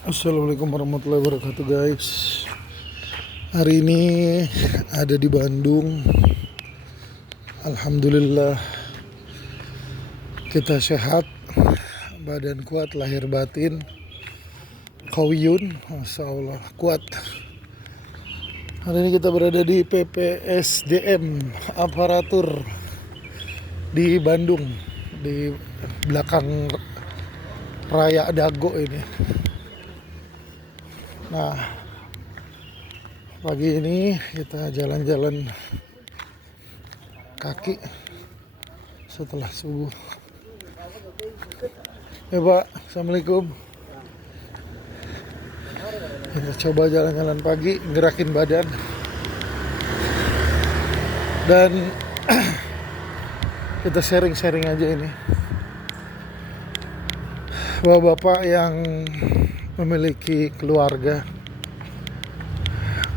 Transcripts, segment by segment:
Assalamualaikum warahmatullahi wabarakatuh guys. Hari ini ada di Bandung. Alhamdulillah kita sehat, badan kuat, lahir batin Qawiyun, Masya Allah kuat. Hari ini kita berada di PPSDM Aparatur di Bandung, di belakang Raya Dago ini. Nah, pagi ini kita jalan-jalan kaki setelah subuh. Ya Pak, Assalamualaikum. Kita coba jalan-jalan pagi, gerakin badan. Dan kita sharing-sharing aja ini. Bapak-bapak yang memiliki keluarga,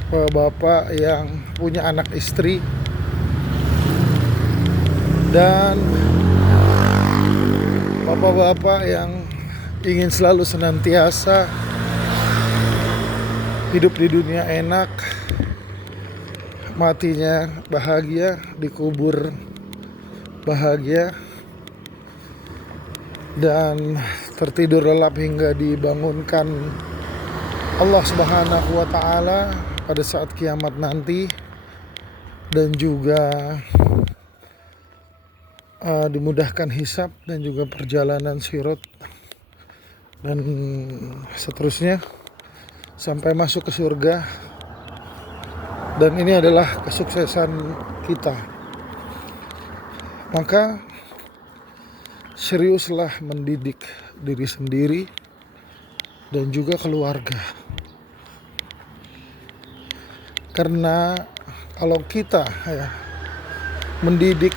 bapak yang punya anak istri, dan bapak-bapak yang ingin selalu senantiasa hidup di dunia enak, matinya bahagia, dikubur bahagia, dan tertidur lelap hingga dibangunkan Allah Subhanahu wa Ta'ala pada saat kiamat nanti, dan juga dimudahkan hisab dan juga perjalanan sirat dan seterusnya sampai masuk ke surga. Dan ini adalah kesuksesan kita. Maka seriuslah mendidik diri sendiri dan juga keluarga. Karena kalau kita mendidik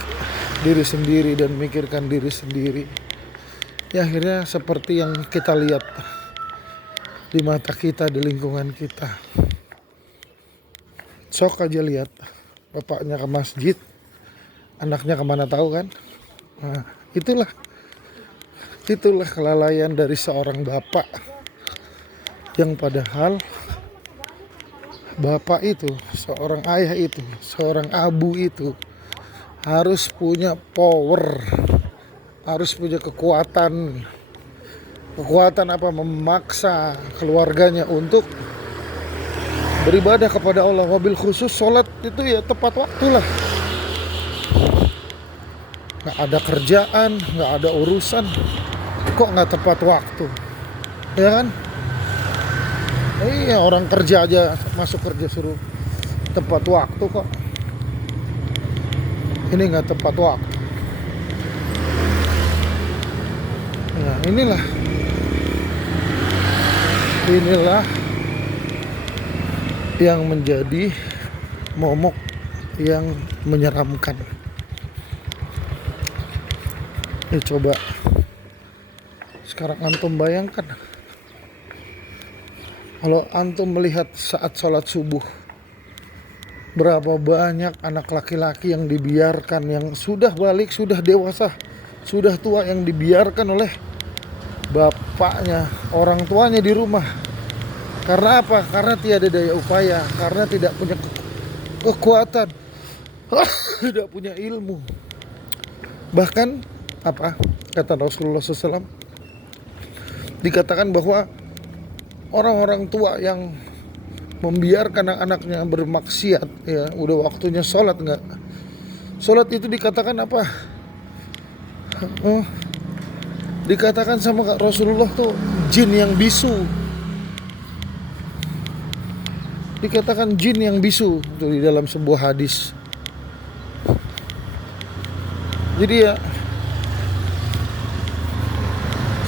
diri sendiri dan memikirkan diri sendiri, ya akhirnya seperti yang kita lihat di mata kita, di lingkungan kita. Sok aja lihat, bapaknya ke masjid, anaknya kemana tahu kan? Nah, itulah kelalaian dari seorang bapak, yang padahal bapak itu, seorang ayah itu, seorang abu itu harus punya power, harus punya kekuatan apa, memaksa keluarganya untuk beribadah kepada Allah. Wabil khusus sholat itu ya tepat waktu lah. Gak ada kerjaan, gak ada urusan, kok gak tepat waktu, ya kan? Iya, orang kerja aja, masuk kerja suruh tepat waktu kok. Ini gak tepat waktu. Nah, inilah yang menjadi momok yang menyeramkan. Coba sekarang antum bayangkan, kalau antum melihat saat sholat subuh, berapa banyak anak laki-laki yang dibiarkan, yang sudah balik, sudah dewasa, sudah tua, yang dibiarkan oleh bapaknya, orang tuanya di rumah. Karena apa? Karena tiada daya upaya, karena tidak punya kekuatan, tidak punya ilmu. Bahkan apa kata Rasulullah SAW, dikatakan bahwa orang-orang tua yang membiarkan anak-anaknya bermaksiat, ya udah waktunya sholat nggak sholat, itu dikatakan apa? Dikatakan sama Rasulullah tuh jin yang bisu. Dikatakan jin yang bisu itu di dalam sebuah hadis. Jadi ya,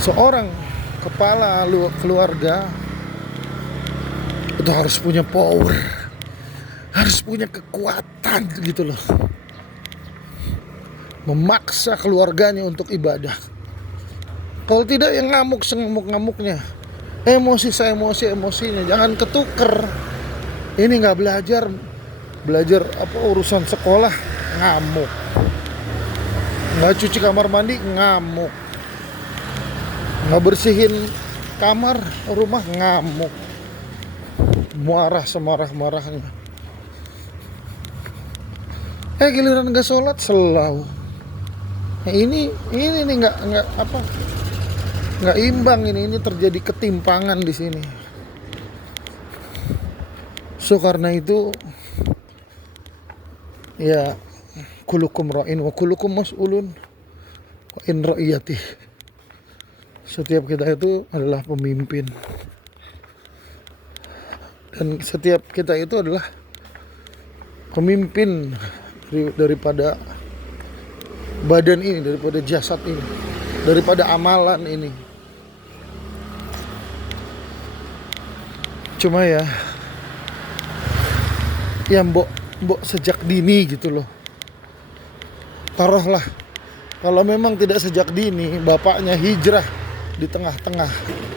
seorang kepala keluarga itu harus punya power, harus punya kekuatan gitu loh, memaksa keluarganya untuk ibadah. Kalau tidak ya ngamuk sengamuk-ngamuknya, emosi emosinya, jangan ketuker. Ini nggak belajar apa urusan sekolah, ngamuk. Nggak cuci kamar mandi, ngamuk. Nggak bersihin kamar rumah ngamuk, marah semarah-marahnya. Giliran nggak sholat selau. Nah, ini nih nggak imbang ini terjadi ketimpangan di sini. So karena itu ya kulukum ra'in wa kulukum mas'ulun wa in ra'iyati. Setiap kita itu adalah pemimpin, dan setiap kita itu adalah pemimpin daripada badan ini, daripada jasad ini, daripada amalan ini. Cuma ya mbok sejak dini gitu loh. Taruhlah kalau memang tidak sejak dini, bapaknya hijrah di tengah-tengah,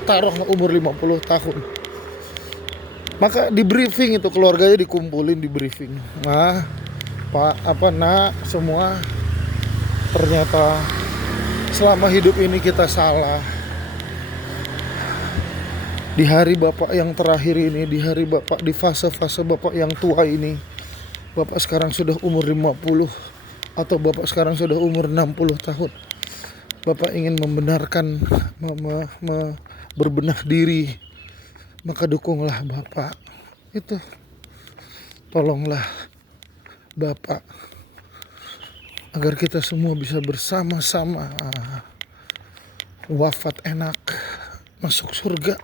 taruh umur 50 tahun. Maka di briefing itu keluarganya dikumpulin, di briefing. Nah, nak semua, ternyata selama hidup ini kita salah. Di hari bapak yang terakhir ini, di hari bapak, di fase-fase bapak yang tua ini, bapak sekarang sudah umur 50 atau bapak sekarang sudah umur 60 tahun. Bapak ingin membenarkan, berbenah diri, maka dukunglah bapak. Itu tolonglah bapak agar kita semua bisa bersama-sama wafat enak, masuk surga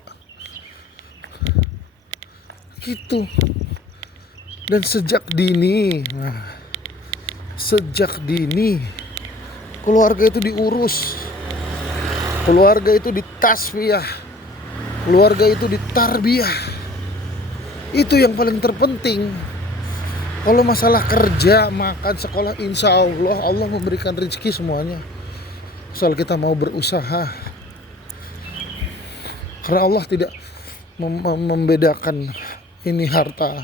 gitu. Dan sejak dini keluarga itu diurus, keluarga itu ditasfiyah, keluarga itu ditarbiyah. Itu yang paling terpenting. Kalau masalah kerja, makan, sekolah, insya Allah memberikan rezeki semuanya, asal kita mau berusaha. Karena Allah tidak membedakan ini harta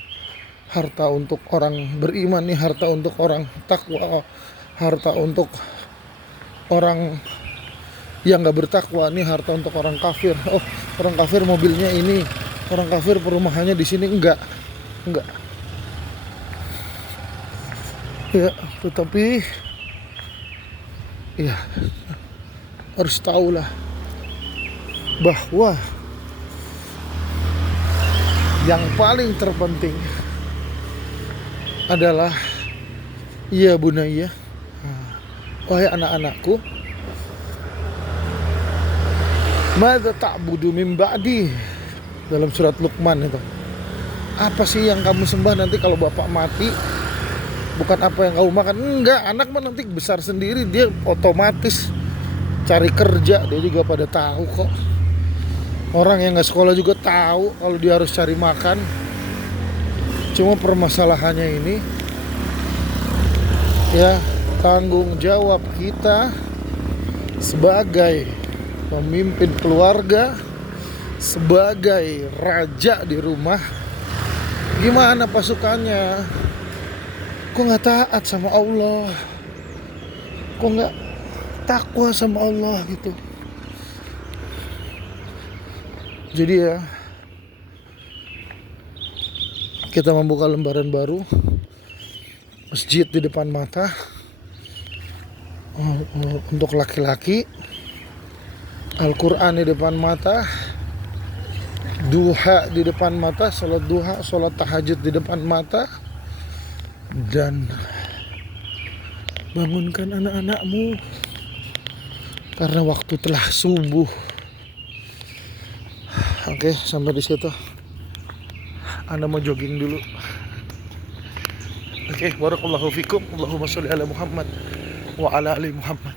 untuk orang beriman, ini harta untuk orang takwa, harta untuk orang yang gak bertakwa, ini harta untuk orang kafir. Oh, orang kafir mobilnya ini, orang kafir perumahannya di sini. Enggak. Ya, tetapi ya harus tahulah bahwa yang paling terpenting adalah ya bunayya, wahai anak-anakku, madza ta'budu min ba'di, dalam surat Luqman itu. Apa sih yang kamu sembah nanti kalau bapak mati? Bukan apa yang kamu makan. Enggak, anak mah nanti besar sendiri, dia otomatis cari kerja, dia juga pada tahu kok. Orang yang gak sekolah juga tahu kalau dia harus cari makan. Cuma permasalahannya ini ya tanggung jawab kita sebagai pemimpin keluarga, sebagai raja di rumah. Gimana pasukannya? Kok gak taat sama Allah? Kok gak takwa sama Allah gitu? Jadi ya, kita membuka lembaran baru, masjid di depan mata untuk laki-laki, Al-Quran di depan mata, duha di depan mata, sholat duha, sholat tahajud di depan mata, dan bangunkan anak-anakmu karena waktu telah subuh. Oke, sampai di situ. Anda mau jogging dulu. Oke, barakallahu fikum. Allahumma sholli ala Muhammad wa ala ali Muhammad.